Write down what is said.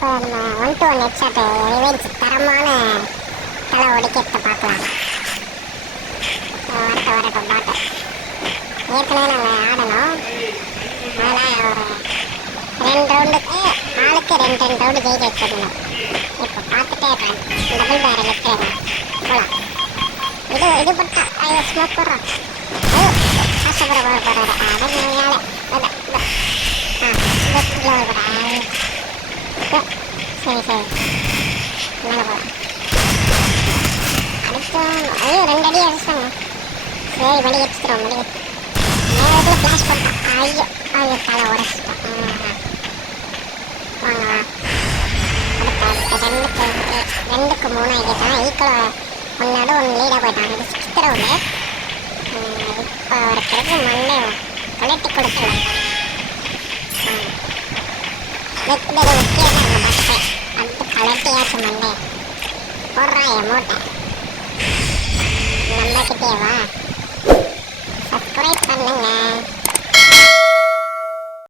இப்போ நம்ம 1-to-1 headshot revenge தரமான தலை ஒடிக்கிறத பார்க்கலாம். வரட்டும் பாட்டு. ஏற்கனவே நாங்கள் ஆடணும். அதெல்லாம் ஒரு 2 ரவுண்டுக்கு ஆளுக்கு 2 ரவுண்டு ஜெயிக்க வச்சிருந்தோம். இப்போ பார்த்துட்டே இருக்கேன். டபுள் பேரை வைக்கிறேன். போகலாம். இது பட்டா ஐயோ ஸ்மோக் போடுறோம். கஷ்டப்பட போகிறாரு. அதனால சரி சரி மேலே போகலாம். அடிச்சோம். ஐயோ 2 அடி அடிச்சிட்டாங்க. சரி மடி வச்சுக்கிறோம். நேரத்தில் ஃப்ளாஷ் போட்டான். ஐயோ ஐயோ தலை உடச்சிட்டான். வாங்க அடுத்த 2க்கு 3 ஆகிட்டான். ஈக்குவலாக 1 லீடாக போயிட்டான். இது 6th ரவுண்டு. இப்போ ஒருத்தருக்கு மண்ணே கலட்டி கொடுத்துருவேன். முக்கியமாக பஸ்ஸு அடுத்து கலட்டியாச்சும் மண்ணே போடுறான் எமோட்டை. நம்மக்கிட்டே வா. சப்ஸ்கிரைப் பண்ணுங்க.